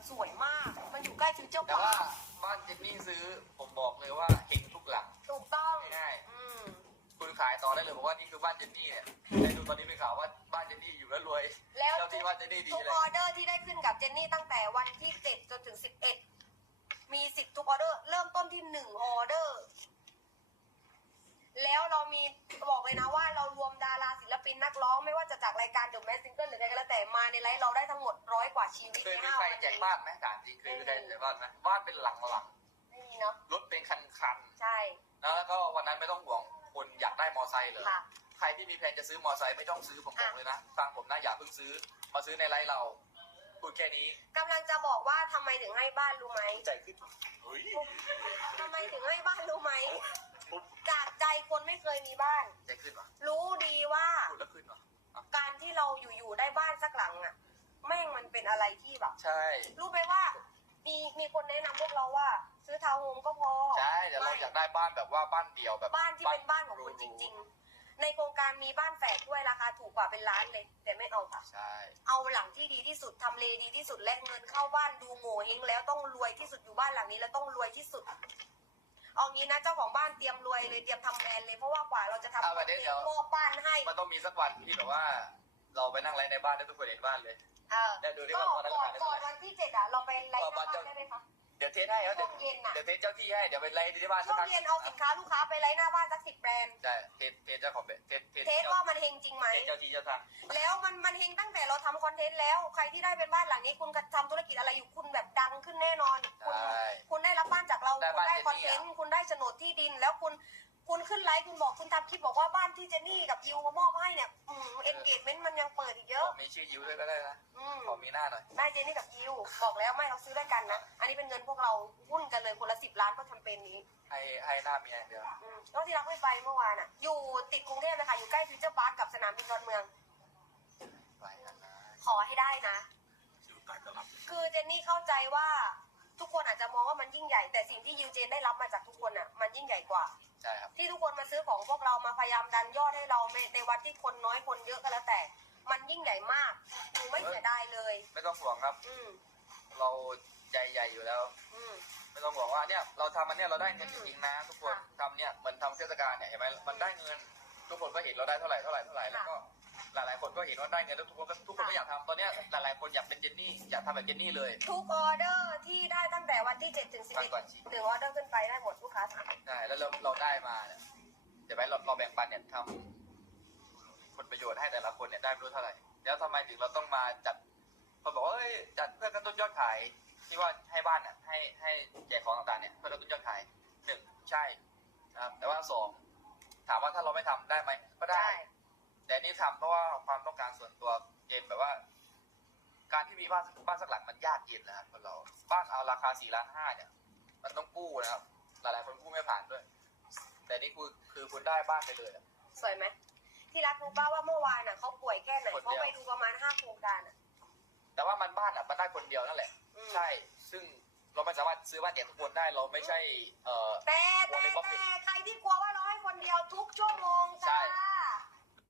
มันสวยมาก มันอยู่ใกล้ฟิวเจอร์แต่พาว่าร์คบ้านเจนนี่ซื้อผมบอกเลยว่าเฮงทุกหลังถูกต้องง่ายอืมๆคุณขายต่อได้เลยบอกว่านี่คือบ้านเจนนี่เนี่ยได้ดูตอนนี้เป็นข่าวว่าบ้านเจนนี่อยู่แล้วรวยแล้วเจ้าทุที่กบ้านเจนนี่ดีทุกเลอยอเดอร์ที่ได้ขึ้นกับเจนนี่ตั้งแต่วันที่เจ็ดจนถึงสิบเอ็ดมีสิทธิ์ทุกออเดอร์ เริ่มต้นที่หนึ่งออเดอร์ แล้วเรามีบอก ร้องไม่ว่าจะจากรายการ The Mask Singer หรืออะไรก็แล้วแต่มาในไลฟ์เราได้ทั้งหมดร้อยกว่าชีวิตเคยในมีห้าใครวันแจกบ้านไหมถามจริงเคยมีใครแจกบ้านไหมบ้านเป็นหลังไม่มีเนาะๆรถเป็นคันใช่ๆแล้วก็วันนั้นไม่ต้องห่วงคนอยากได้มอไซค์เลย ค่ะ ใครที่มีแผนจะซื้อมอไซค์ไม่ต้องซื้อผมบอกเลยนะฟังผมนะอย่าเพิ่งซื้อมาซื้อในไลฟ์เราพูดแค่นี้กำลังจะบอกว่าทำไมถึงให้บ้านรู้ไหมใจขึ้นเฮ้ย ทำไมถึงให้บ้านรู้ไหม จากใจคนไม่เคยมีบ้าน ใจขึ้นวะรู้ดีว่าพูดแล้วขึ้นวะการที่เราอยู่ๆได้บ้านสักหลังอะแม่งมันเป็นอะไรที่แบบใช่ รู้ไหมว่า มีมีคนแนะนำพวกเราว่า ซื้อทาวน์โฮมก็พอใช่แต่เราอยากได้บ้านแบบว่าบ้านเดี่ยวแบบบ้านที่เป็นบ้านของคุณจริง ๆ ในโครงการมีบ้านแฝดด้วยราคาถูกกว่าเป็นล้านเลย แต่ไม่เอาค่ะใช่เอาหลังที่ดีที่สุดทำเลดีที่สุดและเงินเข้าบ้านดูโง่เฮงแล้วต้องรวยที่สุดอยู่บ้านหลังนี้แล้วต้องรวยที่สุด เอางี้นะเจ้าของบ้านเตรียมรวยเลยเตรียมทำแบรนด์เลยเพราะว่ากว่าเราจะทำเอาไปเดี๋ยวเดี๋ยวโมอบบ้านให้มันต้องมีสักวันที่แบบว่า เราไปนั่งไลฟ์ในบ้านได้ทุกคนเห็นบ้านเลย เออเดี๋ยวดูดิก็ว่าวันนั้นก่อนขายได้ก่เท่าอนไหร่วันที่เจ็ดอะเราไปไลฟ์หน้าบ้านได้ไหมคะ เดี๋ยวเทสให้เขาช่เดี๋ยววงเย็นอะเดี๋ยวเทสเจ้าที่ให้เดี๋ยวไปไลฟ์ที่บ้านช่สัวกงครั้งเย็นเอาสินค้าลูกค้าไปไลฟ์หน้าบ้านสักสิบแบรนด์ ใช่เทสเทสเจ้าของเทสเทสเทสเจ้าว่ามันเฮงจริงไหม เทสเจ้าที่เจ้าทาง แล้วมันมันเฮงตั้งแต่เราทำคอนเทนต์แล้ว ใครที่ได้เป็นบ้านหลังนี้คุณทำธุรกิจอะไรอยู่คุณแบบดังขึ้นแน่นอน ที่ดิน แล้วคุณคุณขึ้นไลฟ์คุณบอกคุณทำคลิปบอกว่าบ้านที่เจนนี่กับยิวมามอบให้เนี่ยอืมเอนเกจเมนต์มันยังเปิดอีกเยขอะอมีชื่อยิวด้วยก็ได้นะอืมขอมีหน้าหน่อย ได้เจนนี่กับยิวบอกแล้วไม่เราซื้อด้วยกันนะ อันนี้เป็นเงินพวกเราหุ้นกันเลยคนละสิบล้านก็แคมเปญนี้ให้ให้หน้าเมียอย่างเดียวอืมแล้วที่เราไม่ไปเมื่อวานอะ อยู่ติดกรุงเทพเลยค่ะอยู่ใกล้ฟิวเจอร์พาร์คกับสนามบินดอนเมือง ไปกันนะขอให้ได้นะชิวตายก็รับคือเจนนี่เข้าใจว่า ทุกคนอาจจะมองว่ามันยิ่งใหญ่ แต่สิ่งที่ยูเจนได้รับมาจากทุกคนอะมันยิ่งใหญ่กว่า ใช่ครับที่ทุกคนมาซื้อของพวกเรามาพยายามดันยอดให้เราในในวันที่คนน้อยคนเยอะก็แล้วแต่ มันยิ่งใหญ่มากหนูไม่เสียดายเลย ไม่ต้องห่วงครับ อืมเราใจใหญ่อยู่แล้ว อืม ไม่ต้องห่วงว่าเนี่ยเราทำมันเนี่ยเราได้เงินอืจมริงๆนะทุกคนค่ะทำเนี่ยเหมันทำเทศกาลเนี่ยเห็นไหมมันได้เงิน ทุกคนก็เห็นเราได้เท่าไหร่เท่าไหร่เท่าไหร่แล้วก็หลายๆคนก็เห็นว่าได้เงินแล้วทุกคนก็ทุกคนก็อยากทำตอนเนี้ยหลายๆคนอยากเป็นเจนนี่อยากทำแบบเจนนี่เลย ทุกออเดอร์ที่ได้ตั้งแต่ วันที่7ถึงมากกว่า11หนึ่งออเดอร์ขึ้นไปได้หมดลูกค้าสั่งใช่แล้วเราเราได้มาเนี่ยเดี๋ยวไหมเราเราแบ่งปันเนี่ยทำผลประโยชน์ให้แต่ละคนเนี่ยได้ไม่รู้เท่าไหร่ แล้วทำไมถึงเราต้องมาจัดคนบอกว่าเอ้ยจัดเพื่อกระตุ้นยอดขาย ที่ว่าให้บ้านเนี่ยให้ให้แจกของต่างๆเนี่ยเพื่อกระตุ้นยอดขายหนึ่งใช่นะครับแต่ว่าสองถามว่าถ้าเราไม่ทำได้ไหมก็ได้ แต่นี่ทำเพราะว่าความต้องการส่วนตัวเจนแบบว่า การที่มีบ้านบ้านสักหลังมันยากเย็นนะครับคนเรา บ้านเอาราคาสี่ล้านห้าเนี่ย มันต้องกู้นะครับ หลายๆคนกู้ไม่ผ่านด้วย แต่นี่คือคือคุณได้บ้านไปเลยอะ สวยไหมที่รักรู้ป้าว่าเมื่อวานน่ะเขาป่วยแค่ไหนคนเดียว เขาไปดูประมาณห้าโครงการอะแต่ว่ามันบ้านอะมันได้คนเดียวนั่นแหละ อืมใช่ ซึ่งเราไม่สามารถซื้อบ้านแจกทุกคนได้ เราไม่ใช่ เอ่อ แต่แต่วอลเลย์บอลผิดแต่ใครที่กลัวว่าเราให้คนเดียว